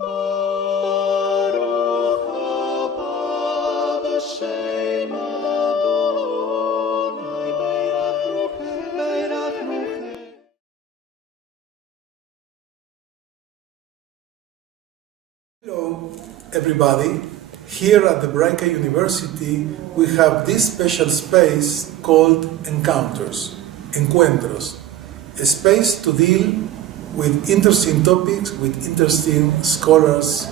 Hello, everybody. Here at the Hebraica University, we have this special space called Encounters, Encuentros, a space to deal with interesting topics, with interesting scholars,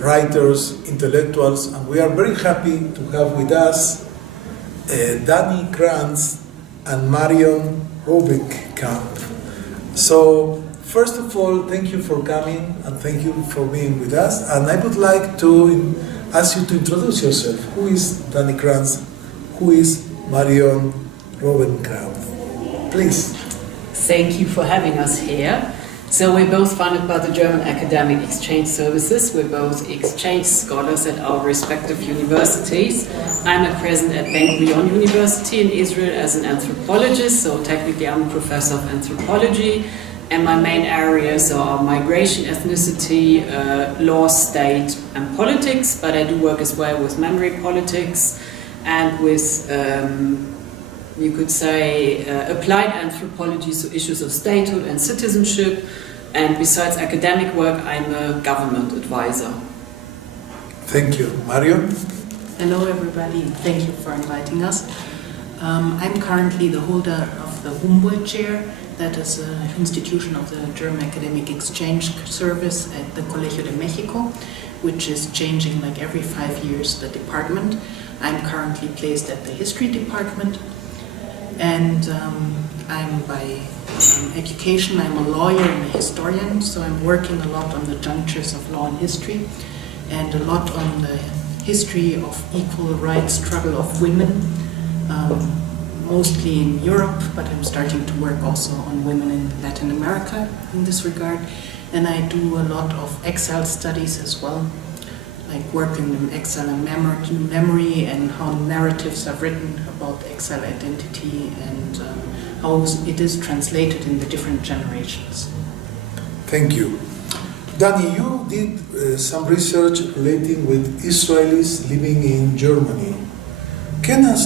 writers, intellectuals, and we are very happy to have with us Dani Kranz and Marion Röwekamp. So, first of all, thank you for coming and thank you for being with us. And I would like to ask you to introduce yourself. Who is Dani Kranz? Who is Marion Röwekamp? Please. Thank you for having us here. So we're both funded by the German Academic Exchange Services. We're both exchange scholars at our respective universities. I'm at present at Ben-Gurion University in Israel as an anthropologist, so technically I'm a professor of anthropology. And my main areas are migration, ethnicity, law, state, and politics. But I do work as well with memory politics and with, you could say, applied anthropology, so issues of statehood and citizenship. And besides academic work, I'm a government advisor. Thank you. Marion? Hello, everybody. Thank you for inviting us. I'm currently the holder of the Humboldt Chair. That is an institution of the German Academic Exchange Service at the Colegio de Mexico, which is changing like every 5 years the department. I'm currently placed at the history department, and I'm by education, I'm a lawyer and a historian, so I'm working a lot on the junctures of law and history, and a lot on the history of equal rights struggle of women, mostly in Europe, but I'm starting to work also on women in Latin America in this regard. And I do a lot of exile studies as well, like working in exile and memory and how narratives are written about exile identity and how it is translated in the different generations. Thank you. Dani, you did some research relating with Israelis living in Germany. Can you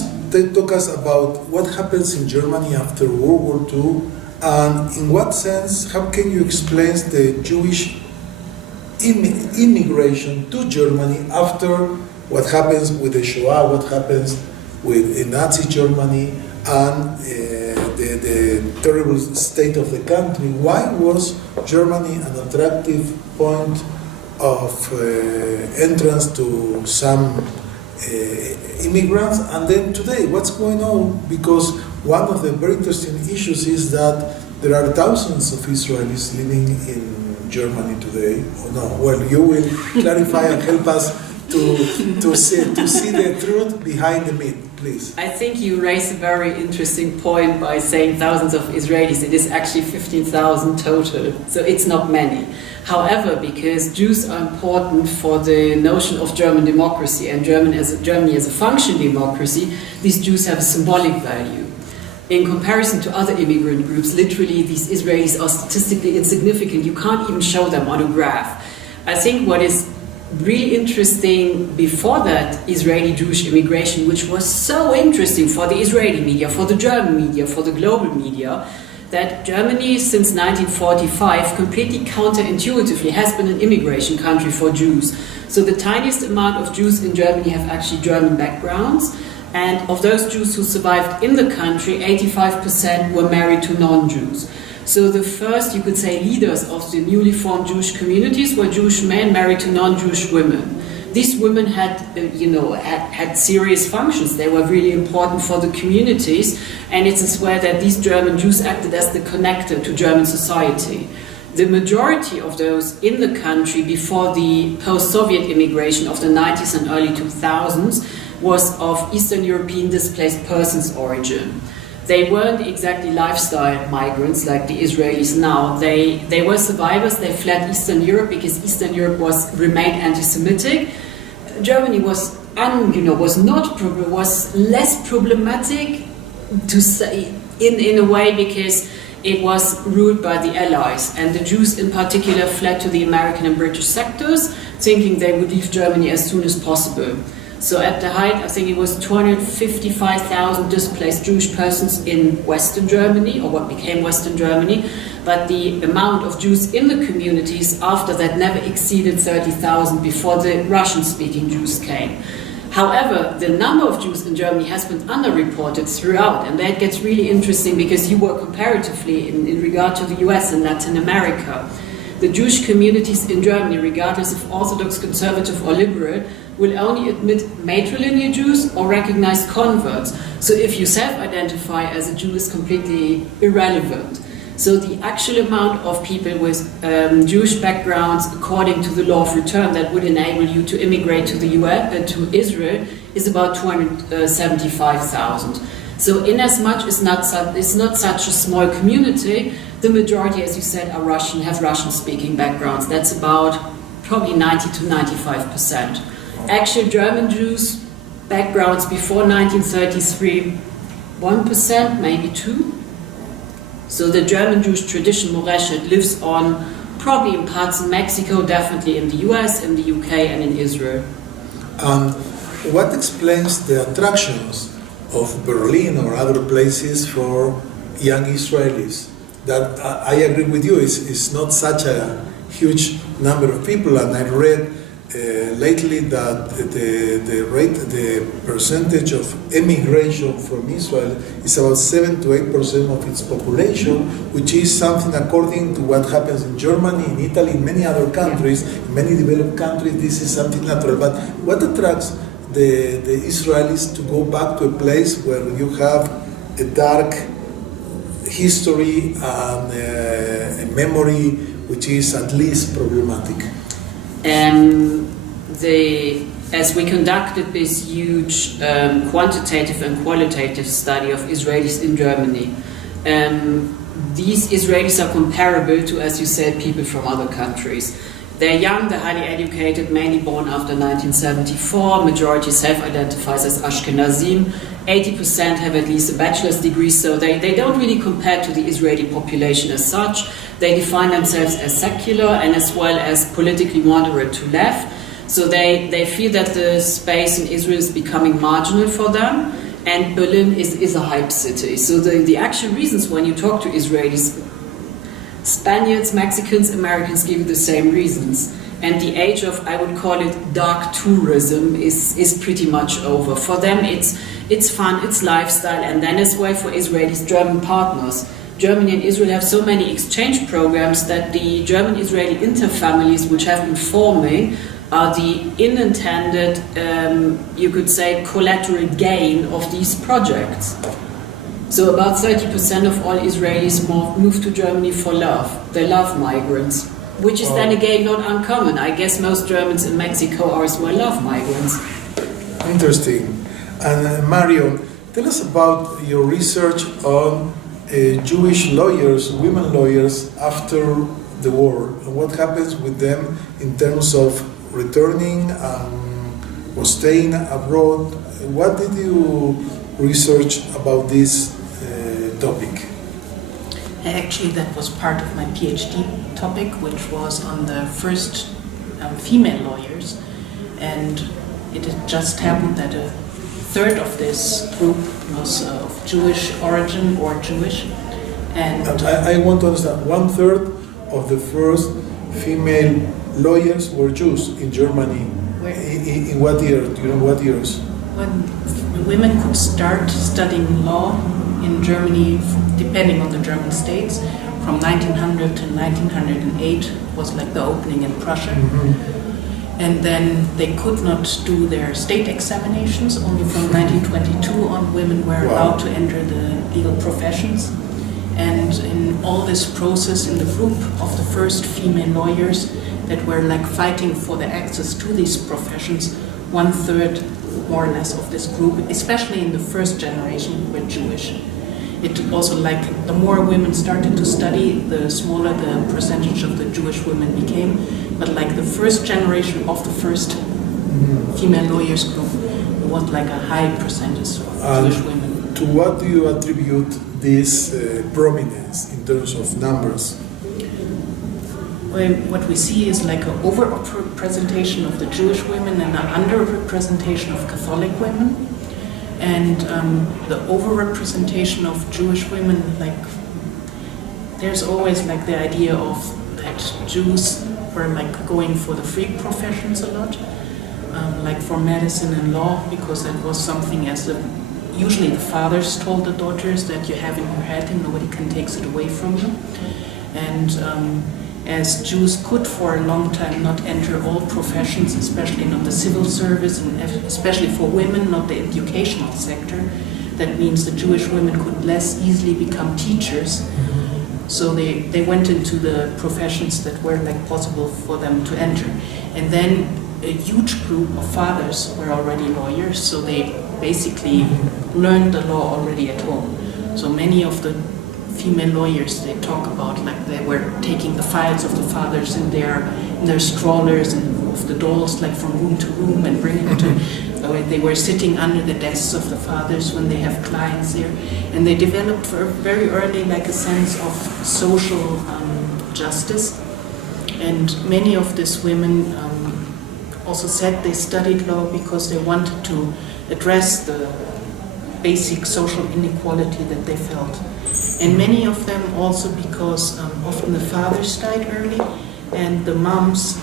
talk us about what happens in Germany after World War II, and in what sense, how can you explain the Jewish immigration to Germany after what happens with the Shoah, what happens with Nazi Germany, and the terrible state of the country? Why was Germany an attractive point of entrance to some immigrants? And then today, what's going on? Because one of the very interesting issues is that there are thousands of Israelis living in Germany today. Oh no, well, you will clarify and help us to see the truth behind the myth, please. I think you raised a very interesting point by saying thousands of Israelis. It is actually 15,000 total, so it's not many. However, because Jews are important for the notion of German democracy and Germany as a functional democracy, these Jews have a symbolic value. In comparison to other immigrant groups, literally these Israelis are statistically insignificant. You can't even show them on a graph. I think what is really interesting before that Israeli Jewish immigration, which was so interesting for the Israeli media, for the German media, for the global media, that Germany since 1945 completely counterintuitively has been an immigration country for Jews. So the tiniest amount of Jews in Germany have actually German backgrounds, and of those Jews who survived in the country, 85% were married to non-Jews. So the first, you could say, leaders of the newly formed Jewish communities were Jewish men married to non-Jewish women. These women had, had serious functions. They were really important for the communities, and it's as well that these German Jews acted as the connector to German society. The majority of those in the country before the post-Soviet immigration of the 90s and early 2000s was of Eastern European displaced persons origin. They weren't exactly lifestyle migrants like the Israelis now. They were survivors. They fled Eastern Europe because Eastern Europe remained anti-Semitic. Germany was less problematic to say in a way because it was ruled by the Allies, and the Jews in particular fled to the American and British sectors, thinking they would leave Germany as soon as possible. So at the height, I think it was 255,000 displaced Jewish persons in Western Germany, or what became Western Germany, but the amount of Jews in the communities after that never exceeded 30,000 before the Russian-speaking Jews came. However, the number of Jews in Germany has been underreported throughout, and that gets really interesting because you work comparatively in regard to the US and Latin America. The Jewish communities in Germany, regardless of Orthodox, conservative or liberal, will only admit matrilineal Jews or recognized converts. So if you self-identify as a Jew is completely irrelevant. So the actual amount of people with Jewish backgrounds, according to the law of return, that would enable you to immigrate to the US, to Israel, is about 275,000. So inasmuch it's not such a small community, the majority, as you said, are Russian, have Russian-speaking backgrounds. That's about probably 90 to 95%. Actual German Jews backgrounds before 1933, 1%, maybe 2%. So the German Jewish tradition, Moreshet, lives on probably in parts in Mexico, definitely in the US, in the UK, and in Israel. And what explains the attractions of Berlin or other places for young Israelis? That I agree with you, it's not such a huge number of people, and I read lately that the percentage of emigration from Israel is about 7 to 8% of its population, which is something according to what happens in Germany, in Italy, in many other countries, in many developed countries, this is something natural. But what attracts the Israelis to go back to a place where you have a dark history and a memory which is at least problematic? As we conducted this huge quantitative and qualitative study of Israelis in Germany, these Israelis are comparable to, as you said, people from other countries. They're young, they're highly educated, mainly born after 1974, majority self-identifies as Ashkenazim, 80% have at least a bachelor's degree, so they don't really compare to the Israeli population as such. They define themselves as secular and as well as politically moderate to left. So they feel that the space in Israel is becoming marginal for them, and Berlin is a hype city. So the actual reasons when you talk to Israelis, Spaniards, Mexicans, Americans give you the same reasons. And the age of, I would call it, dark tourism is pretty much over. For them it's fun, it's lifestyle, and then as well for Israelis, German partners. Germany and Israel have so many exchange programs that the German-Israeli interfamilies which have been forming are the unintended, you could say, collateral gain of these projects. So about 30% of all Israelis move to Germany for love. They love migrants, which is then again not uncommon. I guess most Germans in Mexico are as well love migrants. Interesting. And Marion, tell us about your research on Jewish lawyers, women lawyers after the war, and what happens with them in terms of returning or staying abroad. What did you research about this topic? Actually, that was part of my PhD topic, which was on the first female lawyers, and it had just happened that a third of this group was of Jewish origin or Jewish. And I want to understand, 1/3 of the first female lawyers were Jews in Germany. In what year? Do you know what years? When women could start studying law in Germany, depending on the German states, from 1900 to 1908 was like the opening in Prussia. Mm-hmm. And then they could not do their state examinations. Only from 1922 on, women were allowed to enter the legal professions. And in all this process, in the group of the first female lawyers that were like fighting for the access to these professions, 1/3 more or less of this group, especially in the first generation, were Jewish. It also, like, the more women started to study, the smaller the percentage of the Jewish women became. But like the first generation of the first female lawyers group, it was like a high percentage of Jewish women. to what do you attribute this prominence in terms of numbers? Well, what we see is like an over-representation of the Jewish women and an under-representation of Catholic women. And the over-representation of Jewish women, like, there's always like the idea of that Jews were like going for the free professions a lot, like for medicine and law, because that was something usually the fathers told the daughters that you have in your head and nobody can take it away from you. And as Jews could for a long time not enter all professions, especially not the civil service, and especially for women, not the educational sector, that means the Jewish women could less easily become teachers. So they went into the professions that were like possible for them to enter. And then a huge group of fathers were already lawyers, so they basically learned the law already at home. So many of the female lawyers, they talk about like they were taking the files of the fathers in their strollers and of the dolls like from room to room and bringing it to. They were sitting under the desks of the fathers when they have clients there, and they developed very early like a sense of social justice. And many of these women also said they studied law because they wanted to address the basic social inequality that they felt. And many of them also because often the fathers died early and the moms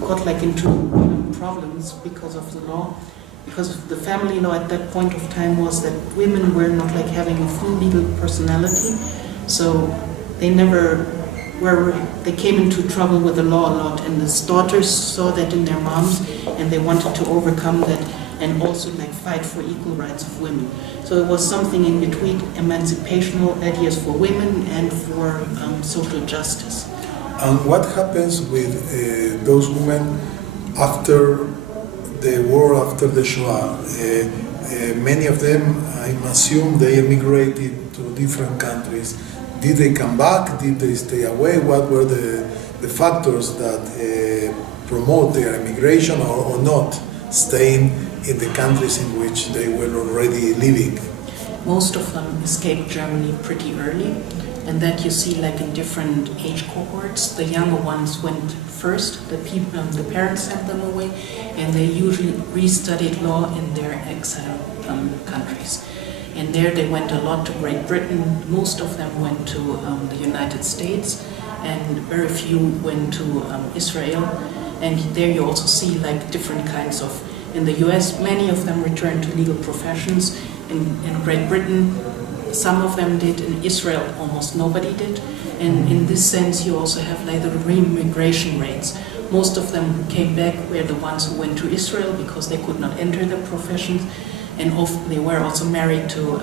got like into problems because of the law. Because the family law at that point of time was that women were not like having a full legal personality, so they came into trouble with the law a lot, and the daughters saw that in their moms and they wanted to overcome that and also like fight for equal rights of women. So it was something in between emancipational ideas for women and for social justice. And what happens with those women after the war, after the Shoah? Many of them, I assume, they emigrated to different countries. Did they come back? Did they stay away? What were the factors that promote their immigration or not staying in the countries in which they were already living? Most of them escaped Germany pretty early, and that you see like in different age cohorts. The younger ones went first, the parents sent them away, and they usually restudied law in their exile countries. And there they went a lot to Great Britain. Most of them went to the United States, and very few went to Israel. And there you also see like different kinds of, in the US, many of them returned to legal professions. In Great Britain, some of them did. In Israel, almost nobody did. And in this sense, you also have like the re-immigration rates. Most of them who came back were the ones who went to Israel because they could not enter the professions. And often they were also married to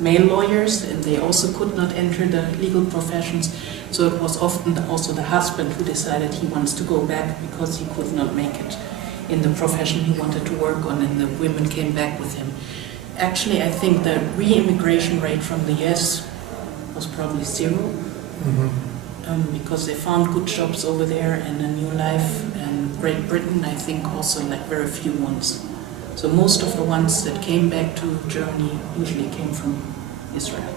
male lawyers, and they also could not enter the legal professions. So it was often also the husband who decided he wants to go back because he could not make it in the profession he wanted to work on, and the women came back with him. Actually, I think the re-immigration rate from the US was probably zero, because they found good jobs over there and a new life. And Great Britain, I think, also like very few ones. So most of the ones that came back to Germany usually came from Israel.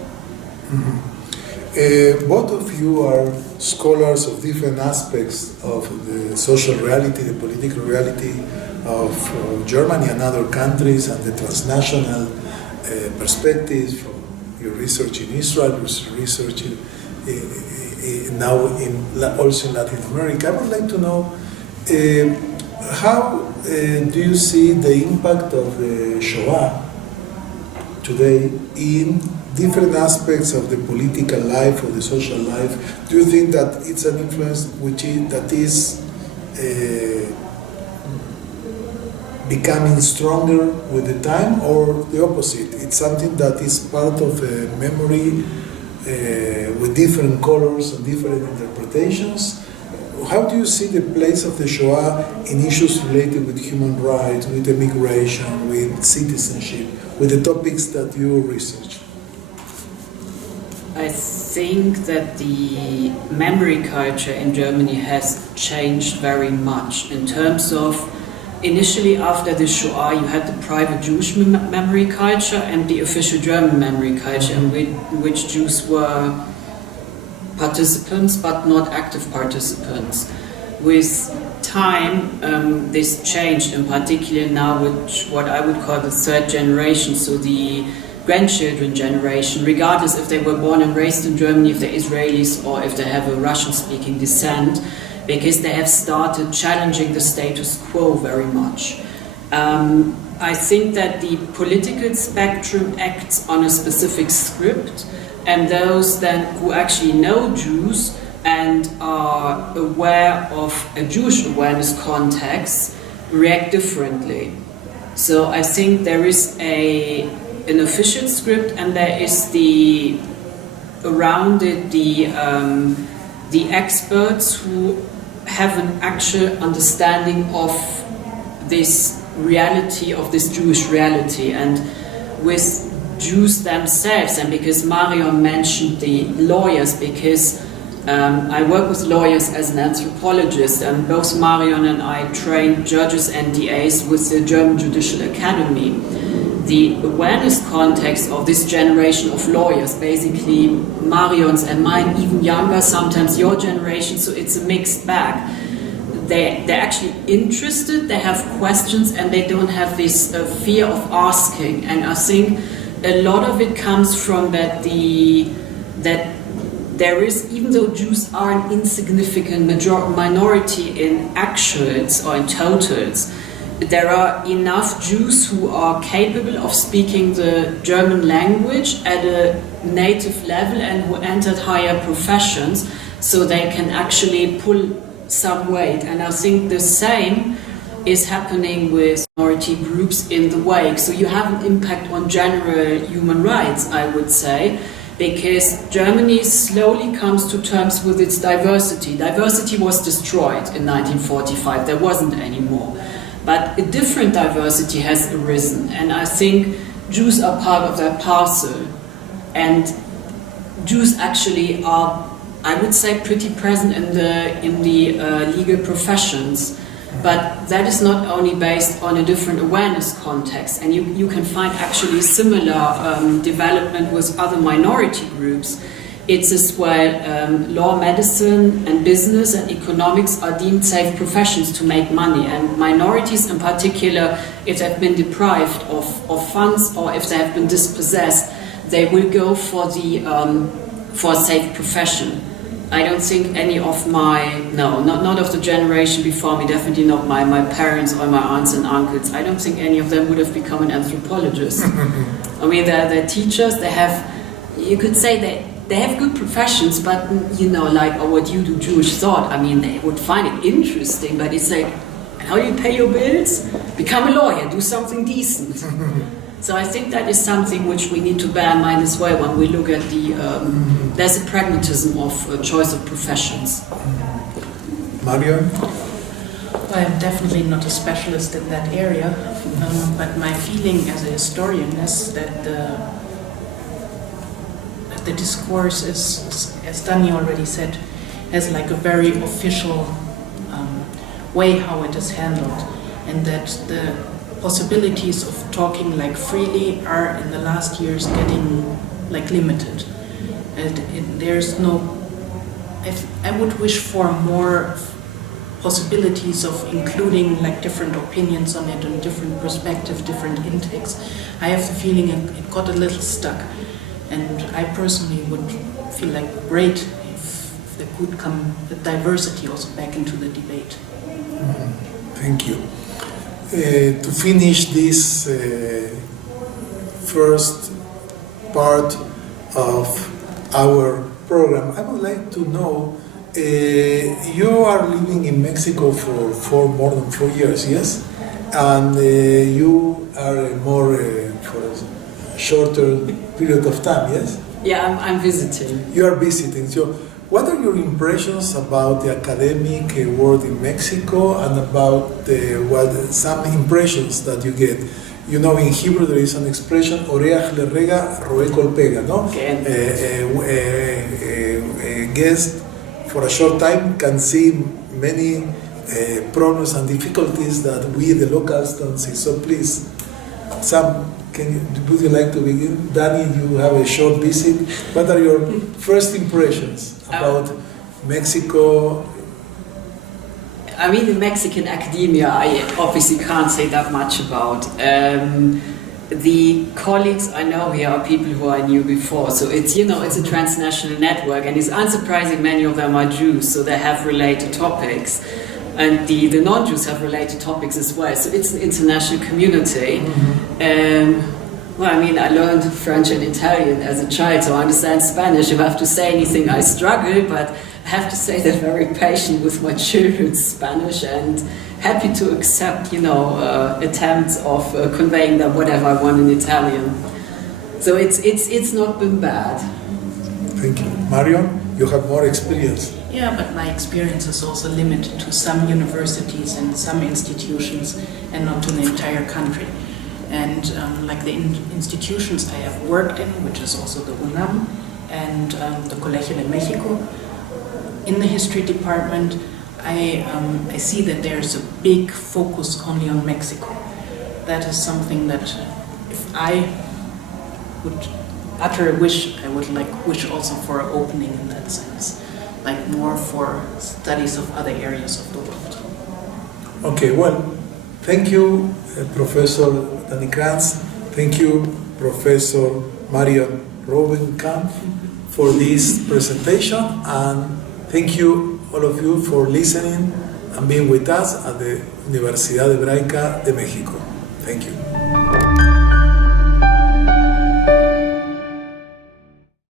Both of you are scholars of different aspects of the social reality, the political reality of Germany and other countries, and the transnational perspectives from your research in Israel, your research now also in Latin America. I would like to know how do you see the impact of the Shoah today in different aspects of the political life or the social life? Do you think that it's an influence that is becoming stronger with the time, or the opposite? It's something that is part of a memory with different colors and different interpretations? How do you see the place of the Shoah in issues related with human rights, with immigration, with citizenship, with the topics that you research? I think that the memory culture in Germany has changed very much in terms of initially after the Shoah, you had the private Jewish memory culture and the official German memory culture, in which Jews were participants but not active participants. With time, this changed, in particular now with what I would call the third generation, so the grandchildren generation, regardless if they were born and raised in Germany, if they're Israelis or if they have a Russian-speaking descent, because they have started challenging the status quo very much. I think that the political spectrum acts on a specific script, and those then who actually know Jews and are aware of a Jewish awareness context react differently. So I think there is an official script, and there is around it the experts who have an actual understanding of this reality, of this Jewish reality, and with Jews themselves. And because Marion mentioned the lawyers, because I work with lawyers as an anthropologist, and both Marion and I trained judges and DAs with the German Judicial Academy. The awareness context of this generation of lawyers, basically Marion's and mine, even younger, sometimes your generation, so it's a mixed bag. They're actually interested, they have questions, and they don't have this fear of asking. And I think a lot of it comes from that there is, even though Jews are an insignificant minority in actuals or in totals, there are enough Jews who are capable of speaking the German language at a native level and who entered higher professions, so they can actually pull some weight. And I think the same is happening with minority groups in the wake. So you have an impact on general human rights, I would say, because Germany slowly comes to terms with its diversity. Diversity was destroyed in 1945, there wasn't any more. But a different diversity has arisen, and I think Jews are part of that parcel. And Jews actually are, I would say, pretty present in the legal professions. But that is not only based on a different awareness context, and you can find actually similar development with other minority groups. It's as well law, medicine, and business and economics are deemed safe professions to make money, and minorities in particular, if they've been deprived of funds or if they have been dispossessed, they will go for a safe profession. I don't think any of not of the generation before me, definitely not my parents or my aunts and uncles, I don't think any of them would have become an anthropologist. I mean, they're teachers, they have, you could say they have good professions, but like what you do, Jewish thought, I mean, they would find it interesting, but it's like, how do you pay your bills? Become a lawyer, do something decent. So I think that is something which we need to bear in mind as well when we look at there's a pragmatism of choice of professions. Marion? I'm definitely not a specialist in that area, but my feeling as a historian is that the discourse is, as Dani already said, has like a very official way how it is handled, and that the possibilities of talking like freely are in the last years getting like limited. There's no, I would wish for more possibilities of including like different opinions on it and different perspective, different intakes. I have the feeling it got a little stuck, and I personally would feel like great if there could come the diversity also back into the debate. Thank you. To finish this first part of our program, I would like to know, you are living in Mexico for more than 4 years, yes? And you are more for a shorter period of time, yes? Yeah, I'm visiting. You are visiting. So what are your impressions about the academic world in Mexico, and about some impressions that you get? You know, in Hebrew there is an expression, oreach le rega, Röwekamp pega, no? Okay. A guest for a short time can see many problems and difficulties that we, the locals, don't see. So please, Sam, would you like to begin? Dani, you have a short visit. What are your first impressions about Mexico? I mean, in Mexican academia, I obviously can't say that much about. The colleagues I know here are people who I knew before, so it's, you know, it's a transnational network, and it's unsurprising many of them are Jews, so they have related topics, and the non-Jews have related topics as well, so it's an international community. Well, I mean, I learned French and Italian as a child, so I understand Spanish. If I have to say anything, I struggle, but I have to say they're very patient with my children's Spanish and happy to accept, you know, attempts of conveying them whatever I want in Italian. So it's not been bad. Thank you. Marion, you have more experience. Yeah, but my experience is also limited to some universities and some institutions and not to the entire country. And like the institutions I have worked in, which is also the UNAM and the Colegio de Mexico, in the history department, I see that there's a big focus only on Mexico. That is something that if I would utter a wish, I would wish also for an opening in that sense, like more for studies of other areas of the world. Okay, well, thank you, Professor Dani Kranz. Thank you, Professor Marion Röwekamp, for this presentation, and thank you all of you for listening and being with us at the Universidad Hebraica de México. Thank you.